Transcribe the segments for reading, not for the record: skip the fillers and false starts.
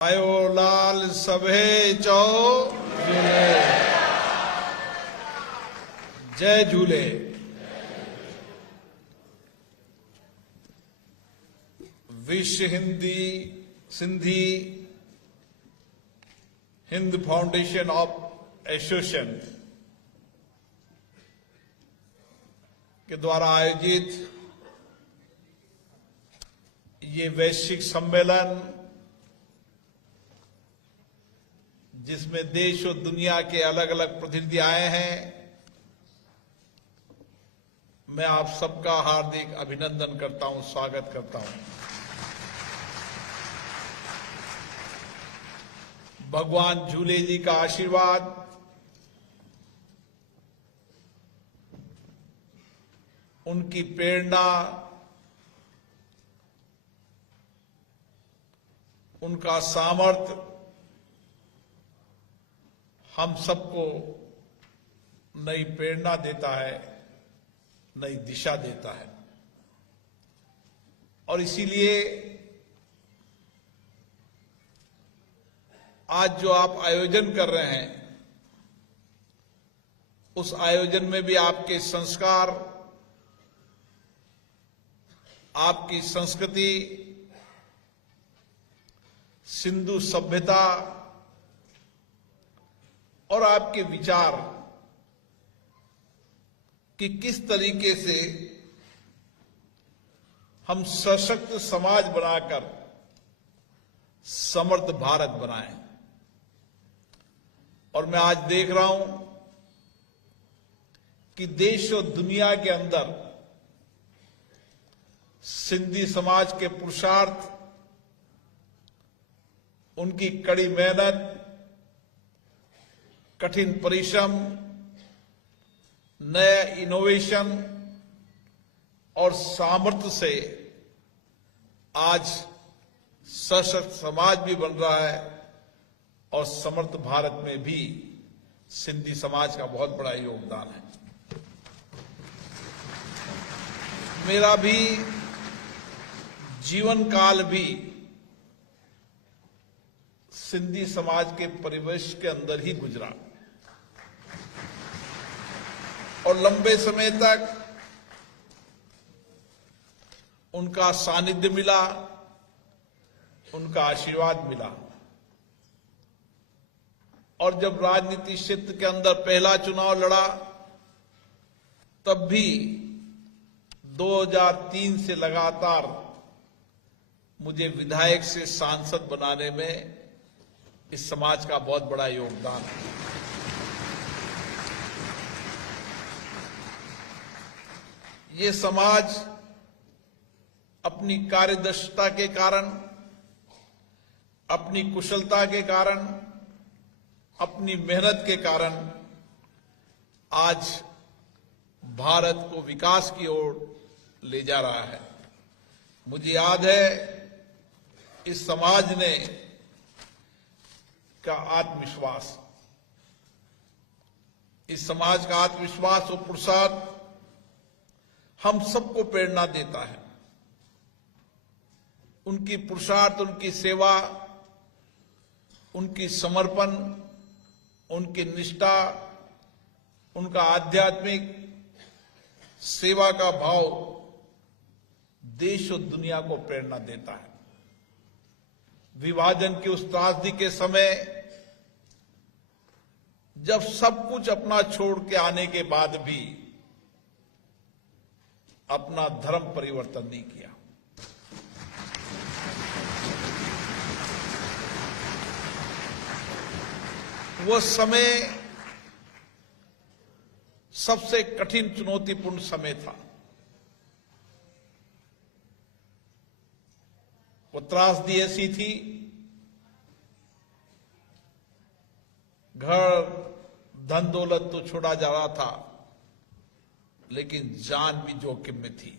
आयो लाल सभे चओ झूले। जय झूले। विश्व Sindhi Hind foundation of association के द्वारा आयोजित ये वैश्विक सम्मेलन, जिसमें देश और दुनिया के अलग अलग प्रतिनिधि आए हैं, मैं आप सबका हार्दिक अभिनंदन करता हूं, स्वागत करता हूं। भगवान झूले जी का आशीर्वाद उनकी प्रेरणा, उनका सामर्थ्य हम सबको नई प्रेरणा देता है, नई दिशा देता है। और इसीलिए आज जो आप आयोजन कर रहे हैं, उस आयोजन में भी आपके संस्कार, आपकी संस्कृति, सिंधु सभ्यता और आपके विचार कि किस तरीके से हम सशक्त समाज बनाकर समर्थ भारत बनाएं। और मैं आज देख रहा हूं कि देश और दुनिया के अंदर सिंधी समाज के पुरुषार्थ, उनकी कड़ी मेहनत, कठिन परिश्रम, नए इनोवेशन और सामर्थ्य से आज सशक्त समाज भी बन रहा है और समर्थ भारत में भी सिंधी समाज का बहुत बड़ा योगदान है। मेरा भी जीवन काल भी सिंधी समाज के परिवेश के अंदर ही गुजरा और लंबे समय तक उनका सानिध्य मिला, उनका आशीर्वाद मिला। और जब राजनीति क्षेत्र के अंदर पहला चुनाव लड़ा, तब भी 2003 से लगातार मुझे विधायक से सांसद बनाने में इस समाज का बहुत बड़ा योगदान है। ये समाज अपनी कार्यदक्षता के कारण, अपनी कुशलता के कारण, अपनी मेहनत के कारण आज भारत को विकास की ओर ले जा रहा है। मुझे याद है, इस समाज ने का आत्मविश्वास, इस समाज का आत्मविश्वास और पुरुषार्थ हम सबको प्रेरणा देता है। उनकी पुरुषार्थ, उनकी सेवा, उनकी समर्पण, उनकी निष्ठा, उनका आध्यात्मिक सेवा का भाव देश और दुनिया को प्रेरणा देता है। विभाजन की उस त्रासदी के समय जब सब कुछ अपना छोड़ के आने के बाद भी अपना धर्म परिवर्तन नहीं किया। वो समय सबसे कठिन, चुनौतीपूर्ण समय था। वो त्रासदी ऐसी थी, घर, धन दौलत तो छोड़ा जा रहा था, लेकिन जान भी जोखिम में थी।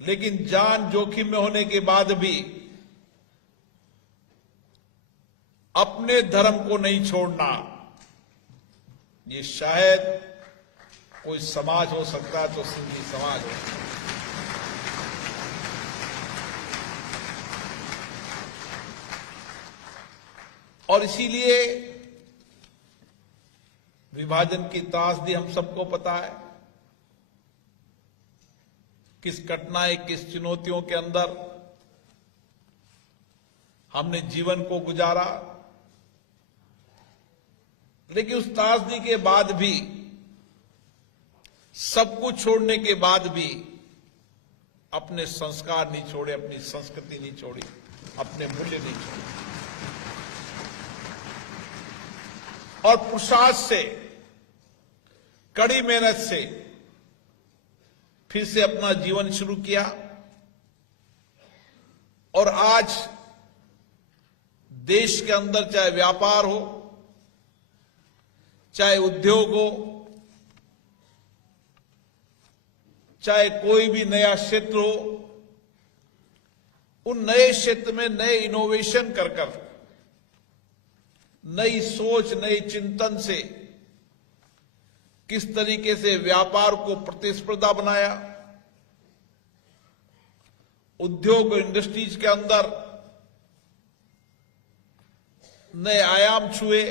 लेकिन जान जोखिम में होने के बाद भी अपने धर्म को नहीं छोड़ना, ये शायद कोई समाज हो सकता है तो सिंधी समाज हो। और इसीलिए विभाजन की त्रासदी हम सबको पता है, किस कठिनाई किस चुनौतियों के अंदर हमने जीवन को गुजारा। लेकिन उस त्रासदी के बाद भी, सब कुछ छोड़ने के बाद भी अपने संस्कार नहीं छोड़े, अपनी संस्कृति नहीं छोड़ी, अपने मूल्य नहीं छोड़े और पुरुषार्थ से, कड़ी मेहनत से फिर से अपना जीवन शुरू किया। और आज देश के अंदर चाहे व्यापार हो, चाहे उद्योग हो, चाहे कोई भी नया क्षेत्र हो, उन नए क्षेत्र में नए इनोवेशन कर कर, नई सोच नई चिंतन से किस तरीके से व्यापार को प्रतिस्पर्धा बनाया, उद्योग और इंडस्ट्रीज के अंदर नए आयाम छुए,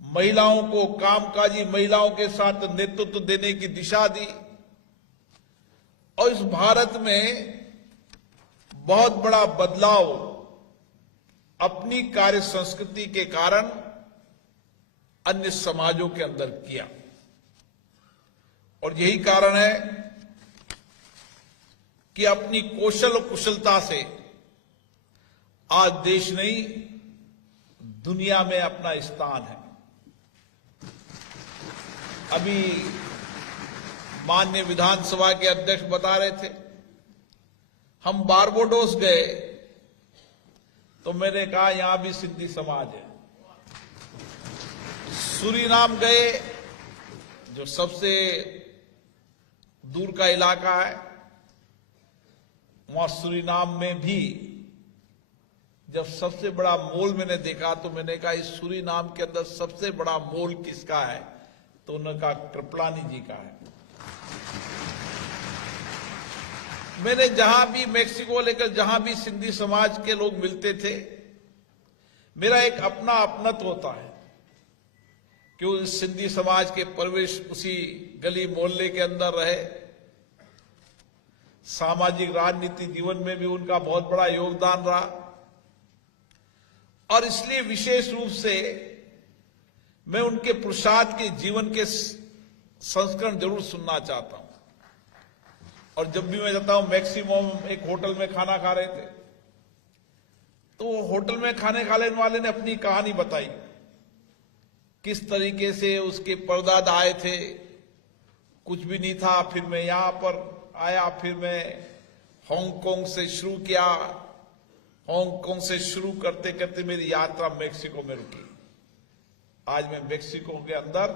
महिलाओं को कामकाजी महिलाओं के साथ नेतृत्व देने की दिशा दी। और इस भारत में बहुत बड़ा बदलाव अपनी कार्य संस्कृति के कारण अन्य समाजों के अंदर किया। और यही कारण है कि अपनी कौशल और कुशलता से आज देश नहीं दुनिया में अपना स्थान है। अभी माननीय विधानसभा के अध्यक्ष बता रहे थे, हम बारबाडोस गए तो मैंने कहा यहां भी सिंधी समाज है। सूरीनाम गए जो सबसे दूर का इलाका है, वहां सूरीनाम में भी जब सबसे बड़ा मॉल मैंने देखा तो मैंने कहा इस सूरीनाम के अंदर सबसे बड़ा मॉल किसका है, तो उन्होंने कहा कृपलानी जी का है। मैंने जहां भी मैक्सिको लेकर जहां भी सिंधी समाज के लोग मिलते थे, मेरा एक अपना अपनत्व होता है कि उस सिंधी समाज के प्रवेश उसी गली मोहल्ले के अंदर रहे। सामाजिक राजनीति जीवन में भी उनका बहुत बड़ा योगदान रहा और इसलिए विशेष रूप से मैं उनके पुरुषार्थ के जीवन के संस्करण जरूर सुनना चाहता हूं। और जब भी मैं जाता हूं, मैक्सिमम एक होटल में खाना खा रहे थे तो होटल में खाने खाने वाले ने अपनी कहानी बताई, किस तरीके से उसके परदादा आए थे, कुछ भी नहीं था, फिर मैं यहां पर आया, फिर मैं हांगकांग से शुरू किया, हांगकांग से शुरू करते करते मेरी यात्रा मैक्सिको में रुकी। आज मैं मैक्सिको के अंदर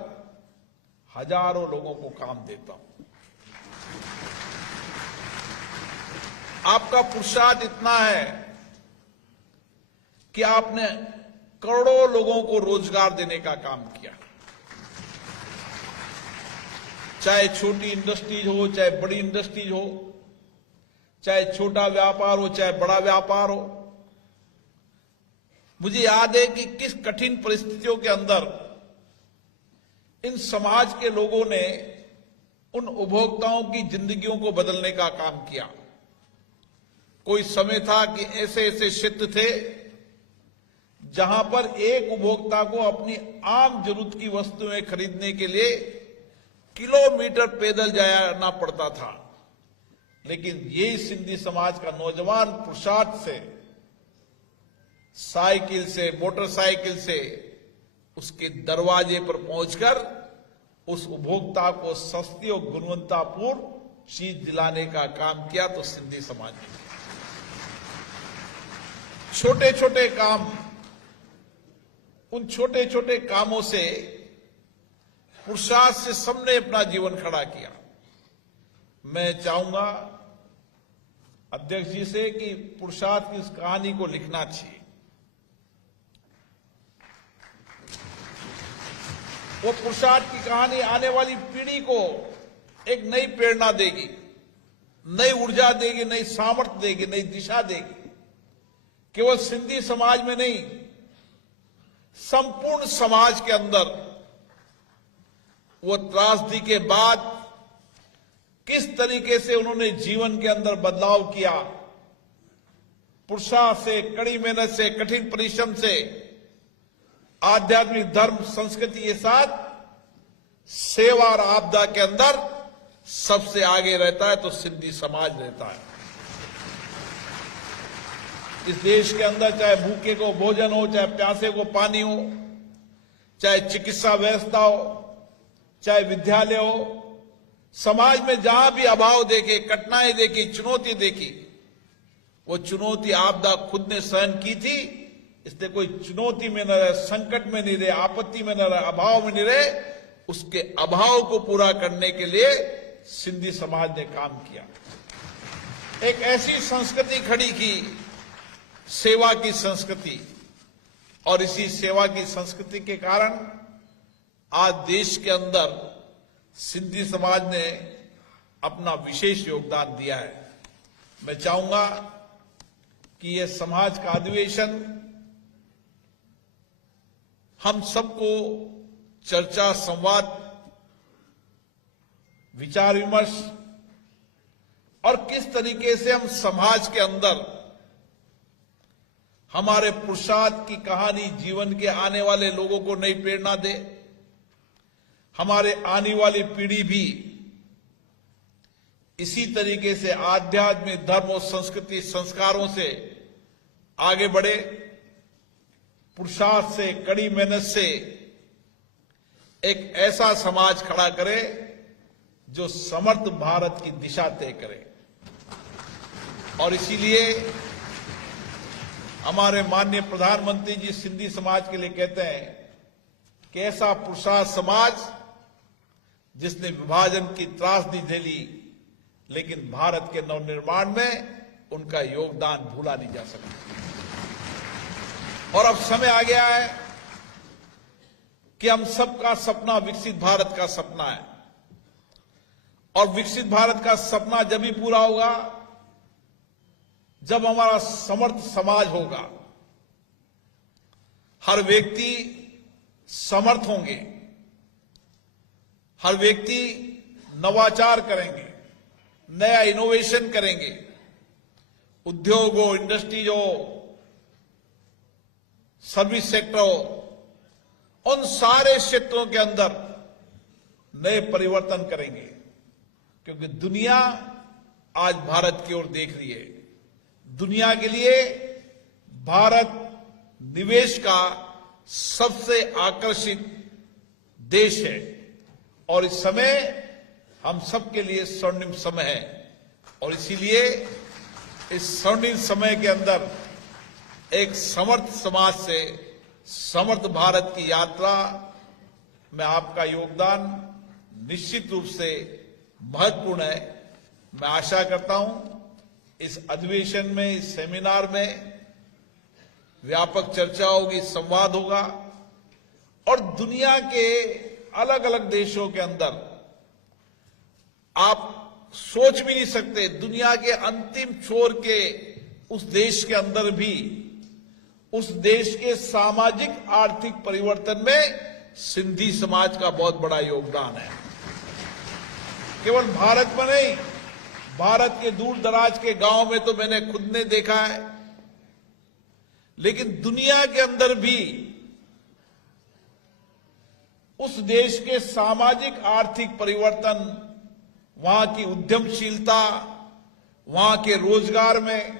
हजारों लोगों को काम देता हूं। आपका पुरुषार्थ इतना है कि आपने करोड़ों लोगों को रोजगार देने का काम किया, चाहे छोटी इंडस्ट्रीज हो, चाहे बड़ी इंडस्ट्रीज हो, चाहे छोटा व्यापार हो, चाहे बड़ा व्यापार हो। मुझे याद है कि किस कठिन परिस्थितियों के अंदर इन समाज के लोगों ने उन उपभोक्ताओं की जिंदगियों को बदलने का काम किया। कोई समय था कि ऐसे ऐसे क्षेत्र थे जहां पर एक उपभोक्ता को अपनी आम जरूरत की वस्तुएं खरीदने के लिए किलोमीटर पैदल जाना पड़ता था। लेकिन यही सिंधी समाज का नौजवान पुरुषार्थ से, साइकिल से, मोटरसाइकिल से उसके दरवाजे पर पहुंचकर उस उपभोक्ता को सस्ती और गुणवत्तापूर्ण चीज दिलाने का काम किया। तो सिंधी समाज ने छोटे छोटे काम, उन छोटे छोटे कामों से पुरुषार्थ से सबने अपना जीवन खड़ा किया। मैं चाहूंगा अध्यक्ष जी से कि पुरुषार्थ की इस कहानी को लिखना चाहिए। वो पुरुषार्थ की कहानी आने वाली पीढ़ी को एक नई प्रेरणा देगी, नई ऊर्जा देगी, नई सामर्थ्य देगी, नई दिशा देगी। केवल सिंधी समाज में नहीं, संपूर्ण समाज के अंदर वो त्रासदी के बाद किस तरीके से उन्होंने जीवन के अंदर बदलाव किया, पुरुषार्थ से, कड़ी मेहनत से, कठिन परिश्रम से, आध्यात्मिक धर्म संस्कृति के साथ सेवा और आपदा के अंदर सबसे आगे रहता है तो सिंधी समाज रहता है। इस देश के अंदर चाहे भूखे को भोजन हो, चाहे प्यासे को पानी हो, चाहे चिकित्सा व्यवस्था हो, चाहे विद्यालय हो, समाज में जहां भी अभाव देखे, कठिनाई देखी, चुनौती देखी, वो चुनौती आपदा खुद ने सहन की थी। इसलिए कोई चुनौती में न रहे, संकट में नहीं रहे, आपत्ति में न रहे, अभाव में नहीं रहे, उसके अभाव को पूरा करने के लिए सिंधी समाज ने काम किया। एक ऐसी संस्कृति खड़ी की, सेवा की संस्कृति, और इसी सेवा की संस्कृति के कारण आज देश के अंदर सिंधी समाज ने अपना विशेष योगदान दिया है। मैं चाहूंगा कि यह समाज का अधिवेशन हम सबको चर्चा, संवाद, विचार विमर्श और किस तरीके से हम समाज के अंदर हमारे पुरुषार्थ की कहानी जीवन के आने वाले लोगों को नई प्रेरणा दे, हमारे आने वाली पीढ़ी भी इसी तरीके से आध्यात्मिक धर्म और संस्कृति संस्कारों से आगे बढ़े, पुरुषार्थ से, कड़ी मेहनत से एक ऐसा समाज खड़ा करे जो समर्थ भारत की दिशा तय करे। और इसीलिए हमारे माननीय प्रधानमंत्री जी सिंधी समाज के लिए कहते हैं कि ऐसा पुरुषार्थ समाज जिसने विभाजन की त्रासदी झेली, लेकिन भारत के नवनिर्माण में उनका योगदान भूला नहीं जा सकता। और अब समय आ गया है कि हम सबका सपना विकसित भारत का सपना है, और विकसित भारत का सपना जब भी पूरा होगा जब हमारा समर्थ समाज होगा, हर व्यक्ति समर्थ होंगे, हर व्यक्ति नवाचार करेंगे, नया इनोवेशन करेंगे, उद्योग हो, इंडस्ट्री हो, सर्विस सेक्टर हो, उन सारे क्षेत्रों के अंदर नए परिवर्तन करेंगे, क्योंकि दुनिया आज भारत की ओर देख रही है। दुनिया के लिए भारत निवेश का सबसे आकर्षित देश है, और इस समय हम सबके लिए स्वर्णिम समय है। और इसीलिए इस स्वर्णिम समय के अंदर एक समर्थ समाज से समर्थ भारत की यात्रा में आपका योगदान निश्चित रूप से महत्वपूर्ण है। मैं आशा करता हूं इस अधिवेशन में, इस सेमिनार में व्यापक चर्चा होगी, संवाद होगा, और दुनिया के अलग अलग देशों के अंदर आप सोच भी नहीं सकते, दुनिया के अंतिम छोर के उस देश के अंदर भी उस देश के सामाजिक आर्थिक परिवर्तन में सिंधी समाज का बहुत बड़ा योगदान है। केवल भारत में नहीं, भारत के दूर दराज के गांव में तो मैंने खुद ने देखा है, लेकिन दुनिया के अंदर भी उस देश के सामाजिक आर्थिक परिवर्तन, वहां की उद्यमशीलता, वहां के रोजगार में,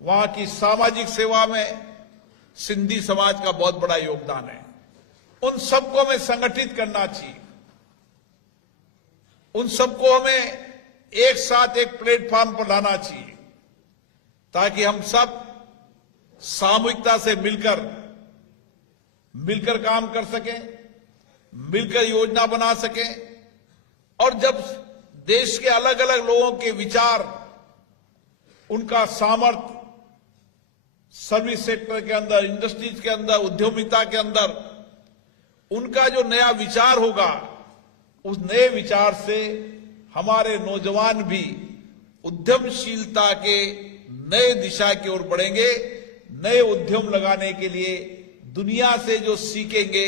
वहां की सामाजिक सेवा में सिंधी समाज का बहुत बड़ा योगदान है। उन सबको हमें संगठित करना चाहिए, उन सबको हमें एक साथ एक प्लेटफॉर्म पर लाना चाहिए, ताकि हम सब सामूहिकता से मिलकर काम कर सकें, मिलकर योजना बना सकें। और जब देश के अलग अलग लोगों के विचार, उनका सामर्थ्य सर्विस सेक्टर के अंदर, इंडस्ट्रीज के अंदर, उद्यमिता के अंदर उनका जो नया विचार होगा, उस नए विचार से हमारे नौजवान भी उद्यमशीलता के नए दिशा की ओर बढ़ेंगे, नए उद्यम लगाने के लिए दुनिया से जो सीखेंगे,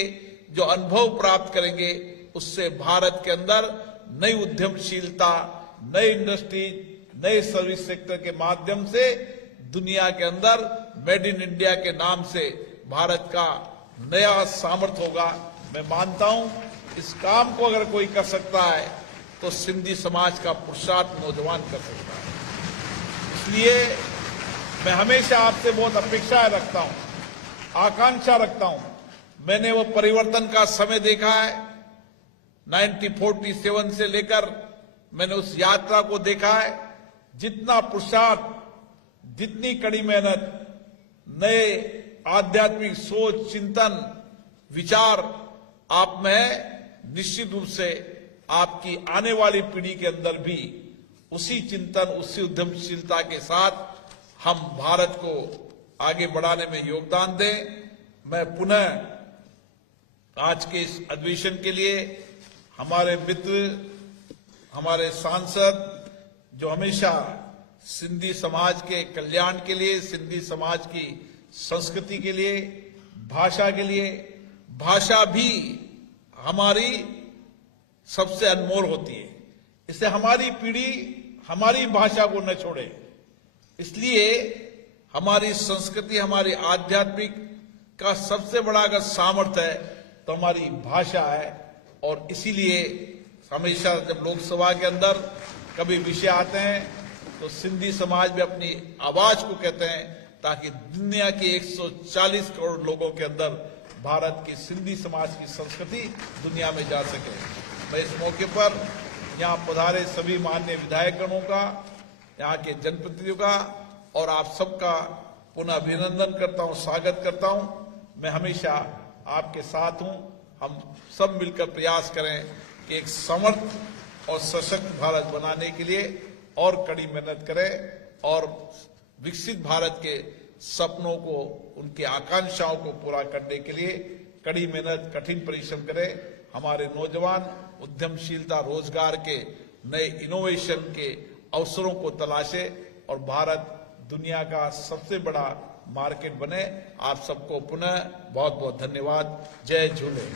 जो अनुभव प्राप्त करेंगे, उससे भारत के अंदर नई उद्यमशीलता, नई इंडस्ट्रीज, नए सर्विस सेक्टर के माध्यम से दुनिया के अंदर मेड इन इंडिया के नाम से भारत का नया सामर्थ्य होगा। मैं मानता हूं इस काम को अगर कोई कर सकता है तो सिंधी समाज का पुरुषार्थ नौजवान कर सकता है। इसलिए मैं हमेशा आपसे बहुत अपेक्षाएं रखता हूं, आकांक्षा रखता हूं। मैंने वो परिवर्तन का समय देखा है 1947 से लेकर, मैंने उस यात्रा को देखा है। जितना पुरुषार्थ, जितनी कड़ी मेहनत, नए आध्यात्मिक सोच, चिंतन, विचार आप में है, निश्चित रूप से आपकी आने वाली पीढ़ी के अंदर भी उसी चिंतन, उसी उद्यमशीलता के साथ हम भारत को आगे बढ़ाने में योगदान दें। मैं पुनः आज के इस अधिवेशन के लिए हमारे मित्र, हमारे सांसद जो हमेशा सिंधी समाज के कल्याण के लिए, सिंधी समाज की संस्कृति के लिए, भाषा के लिए, भाषा भी हमारी सबसे अनमोल होती है, इससे हमारी पीढ़ी हमारी भाषा को न छोड़े। इसलिए हमारी संस्कृति, हमारी आध्यात्मिक का सबसे बड़ा अगर सामर्थ्य है तो हमारी भाषा है। और इसीलिए हमेशा जब लोकसभा के अंदर कभी विषय आते हैं तो सिंधी समाज में अपनी आवाज को कहते हैं, ताकि दुनिया के 140 करोड़ लोगों के अंदर भारत की सिंधी समाज की संस्कृति दुनिया में जा सके। मैं इस मौके पर यहाँ पधारे सभी माननीय विधायकगणों का, यहाँ के जनप्रतिनिधियों का और आप सबका पुनः अभिनंदन करता हूँ, स्वागत करता हूँ। मैं हमेशा आपके साथ हूँ। हम सब मिलकर प्रयास करें कि एक समर्थ और सशक्त भारत बनाने के लिए और कड़ी मेहनत करें और विकसित भारत के सपनों को, उनकी आकांक्षाओं को पूरा करने के लिए कड़ी मेहनत, कठिन परिश्रम करें। हमारे नौजवान उद्यमशीलता, रोजगार के नए इनोवेशन के अवसरों को तलाशे और भारत दुनिया का सबसे बड़ा मार्केट बने। आप सबको पुनः बहुत बहुत धन्यवाद। जय झूले।